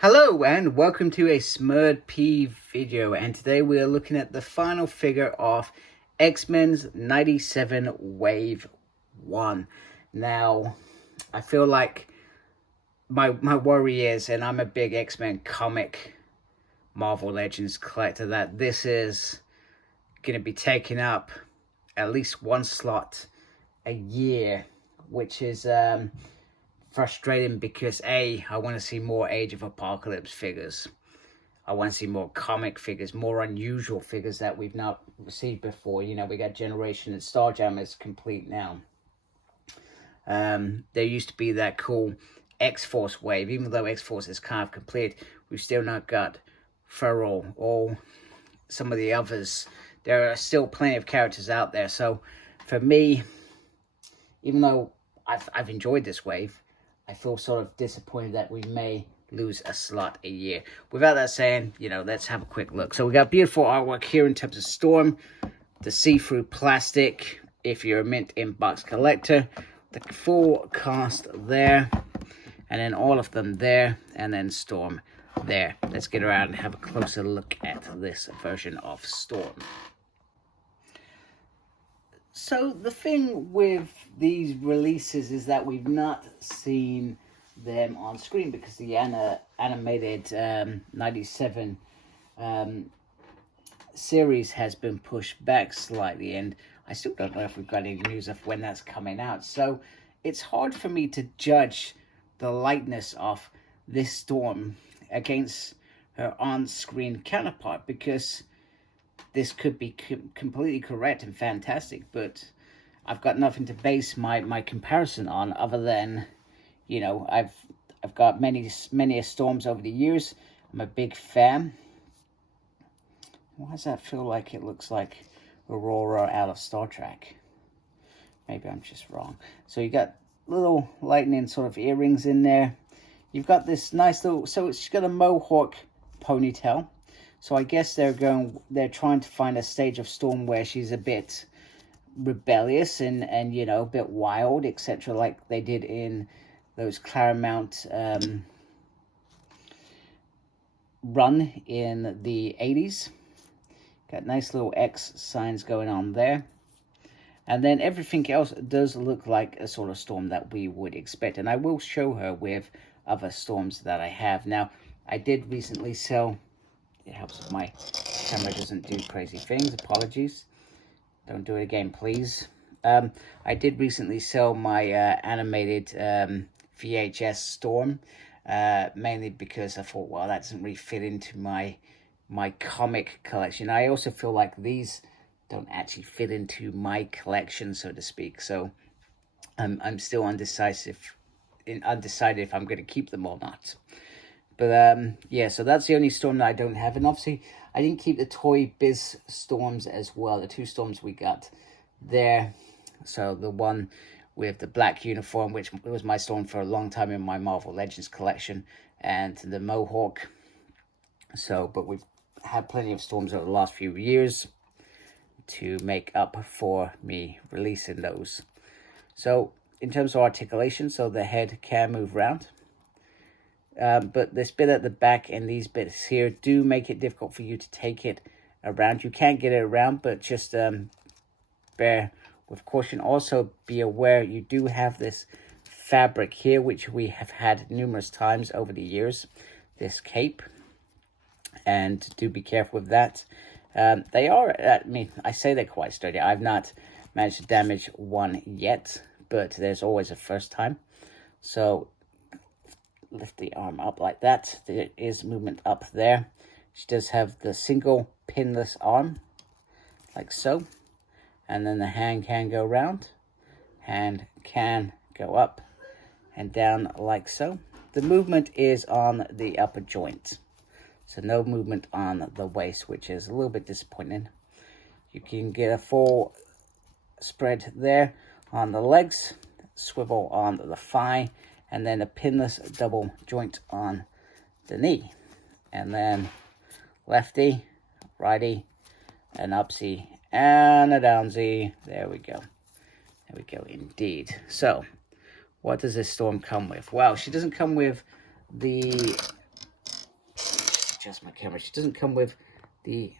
Hello and welcome to a Smurd P video, and today we are looking at the final figure of X-Men's 97 Wave 1. Now, I feel like my worry is, and I'm a big X-Men comic Marvel Legends collector, that this is going to be taking up at least one slot a year, which is frustrating because I want to see more Age of Apocalypse figures. I want to see more comic figures, more unusual figures that we've not received before. You know, we got Generation and Starjam is complete now. There used to be that cool X-Force wave. Even though X-Force is kind of complete, we've still not got Feral or some of the others. There are still plenty of characters out there. So for me, even though I've enjoyed this wave, I feel sort of disappointed that we may lose a slot a year. Without that saying, you know, let's have a quick look. So we got beautiful artwork here in terms of Storm, the see-through plastic, if you're a mint inbox collector, the full cast there, and then all of them there, and then Storm there. Let's get around and have a closer look at this version of Storm. So the thing with these releases is that we've not seen them on screen because the animated 97 series has been pushed back slightly, and I still don't know if we've got any news of when that's coming out. So it's hard for me to judge the likeness of this Storm against her on-screen counterpart, because this could be completely correct and fantastic, but I've got nothing to base my comparison on other than, you know, I've got many Storms over the years. I'm a big fan. Why does that feel like it looks like Aurora out of Star Trek? Maybe I'm just wrong. So you got little lightning sort of earrings in there. You've got this nice little, so she's got a mohawk ponytail. So I guess they're trying to find a stage of Storm where she's a bit rebellious and you know, a bit wild, etc., like they did in those Claremont run in the 80s. Got nice little X signs going on there. And then everything else does look like a sort of Storm that we would expect. And I will show her with other Storms that I have. Now, I did recently sell... It helps if my camera doesn't do crazy things. Apologies. Don't do it again, please. I did recently sell my animated VHS Storm, mainly because I thought, well, that doesn't really fit into my comic collection. I also feel like these don't actually fit into my collection, so to speak. So I'm still undecided if I'm going to keep them or not. But yeah, so that's the only Storm that I don't have. And obviously, I didn't keep the Toy Biz Storms as well. The two Storms we got there. So the one with the black uniform, which was my Storm for a long time in my Marvel Legends collection. And the Mohawk. So, but we've had plenty of Storms over the last few years to make up for me releasing those. So, in terms of articulation, so the head can move around. But this bit at the back and these bits here do make it difficult for you to take it around. You can get it around, but just bear with caution. Also, be aware you do have this fabric here, which we have had numerous times over the years, this cape. And do be careful with that. They are, I mean, I say they're quite sturdy. I've not managed to damage one yet, but there's always a first time. So lift the arm up like that. There is movement up there. She does have the single pinless arm, like so. And then the hand can go round. Hand can go up and down like so. The movement is on the upper joint. So no movement on the waist, which is a little bit disappointing. You can get a full spread there on the legs, swivel on the thigh, and then a pinless double joint on the knee. And then lefty, righty, an upsy, and a downsy. There we go. There we go indeed. So, what does this Storm come with? Well, she doesn't come with the adjust my camera. She doesn't come with the...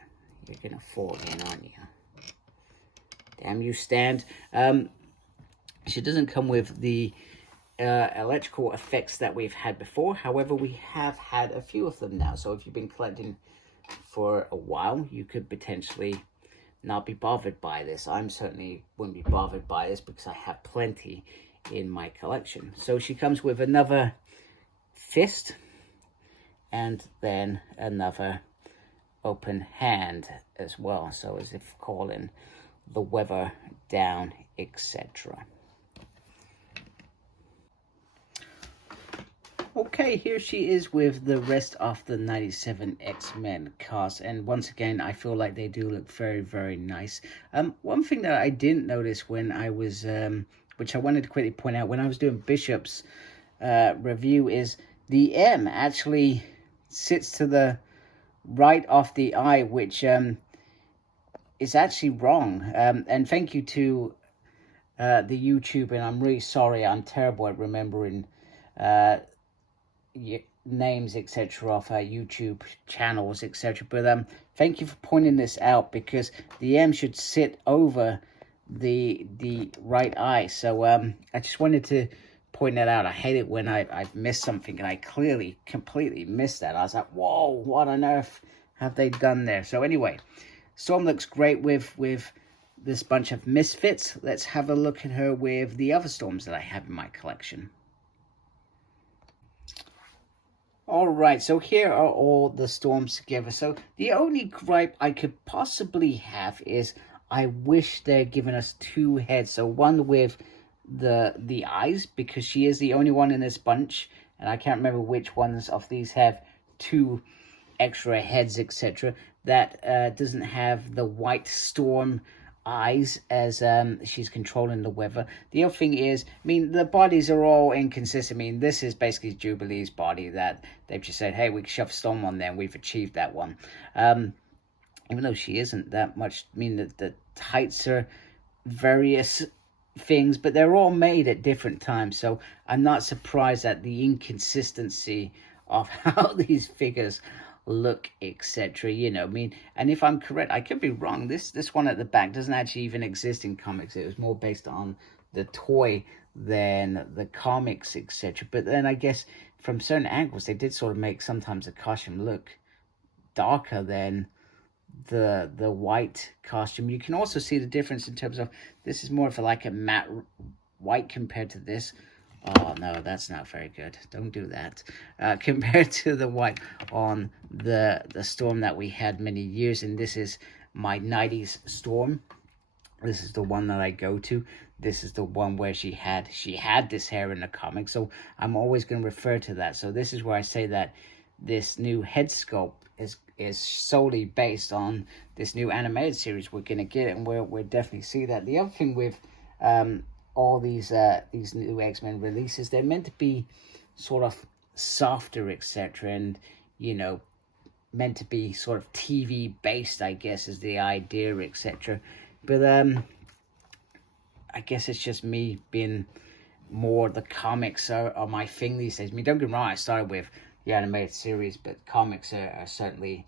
You're going to fall in, aren't you? Damn you, stand. She doesn't come with the electrical effects that we've had before. However, we have had a few of them now. So if you've been collecting for a while, you could potentially not be bothered by this. I'm certainly wouldn't be bothered by this because I have plenty in my collection. So she comes with another fist and then another open hand as well. So as if calling the weather down, etc. Okay, here she is with the rest of the 97 X-Men cast, and once again, I feel like they do look very, very nice. One thing that I didn't notice when I was, which I wanted to quickly point out, when I was doing Bishop's review, is the M actually sits to the right of the eye, which is actually wrong. And thank you to the YouTube, and I'm really sorry, I'm terrible at remembering names, etc. of YouTube channels, etc. But thank you for pointing this out, because the M should sit over the right eye. So I just wanted to point that out. I hate it when I've missed something and I clearly completely missed that. I was like, whoa, what on earth have they done there? So anyway, Storm looks great with this bunch of misfits. Let's have a look at her with the other Storms that I have in my collection. Alright, so here are all the Storms together. So the only gripe I could possibly have is I wish they'd given us two heads. So one with the eyes, because she is the only one in this bunch, and I can't remember which ones of these have two extra heads, etc. That doesn't have the white Storm eyes as she's controlling the weather. The other thing is, I mean, the bodies are all inconsistent. I mean, this is basically Jubilee's body that they've just said, hey, we can shove Storm on there, and we've achieved that one. Even though she isn't that much, I mean, the tights are various things, but they're all made at different times, so I'm not surprised at the inconsistency of how these figures look, etc. You know, I mean, and if I'm correct, I could be wrong, this one at the back doesn't actually even exist in comics. It was more based on the toy than the comics, etc. But then I guess from certain angles they did sort of make sometimes the costume look darker than the white costume. You can also see the difference in terms of this is more of like a matte white compared to this. Oh no, that's not very good. Don't do that. Compared to the white on the Storm that we had many years, and this is my 90s Storm. This is the one that I go to. This is the one where she had this hair in the comic, so I'm always going to refer to that. So this is where I say that this new head sculpt is solely based on this new animated series we're going to get, and we'll definitely see that. The other thing with all these new X-Men releases, they're meant to be sort of softer, etc., and, you know, meant to be sort of TV based, I guess, is the idea, etc. But I guess it's just me being more, the comics are my thing these days. I mean, don't get me wrong, I started with the animated series, but comics are certainly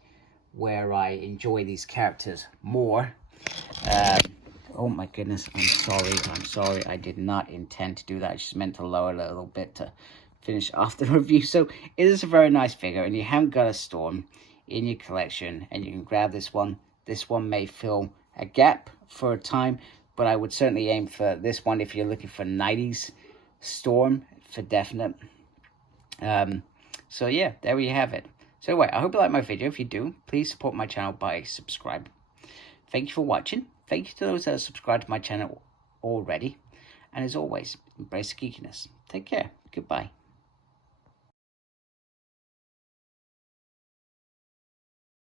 where I enjoy these characters more. Oh my goodness, I'm sorry, I did not intend to do that. I just meant to lower it a little bit to finish off the review. So it is a very nice figure, and you haven't got a Storm in your collection, and you can grab this one. This one may fill a gap for a time, but I would certainly aim for this one if you're looking for 90s Storm for definite. So yeah, there we have it. So anyway, I hope you like my video. If you do, please support my channel by subscribing. Thank you for watching. Thank you to those that have subscribed to my channel already. And as always, embrace the geekiness. Take care. Goodbye.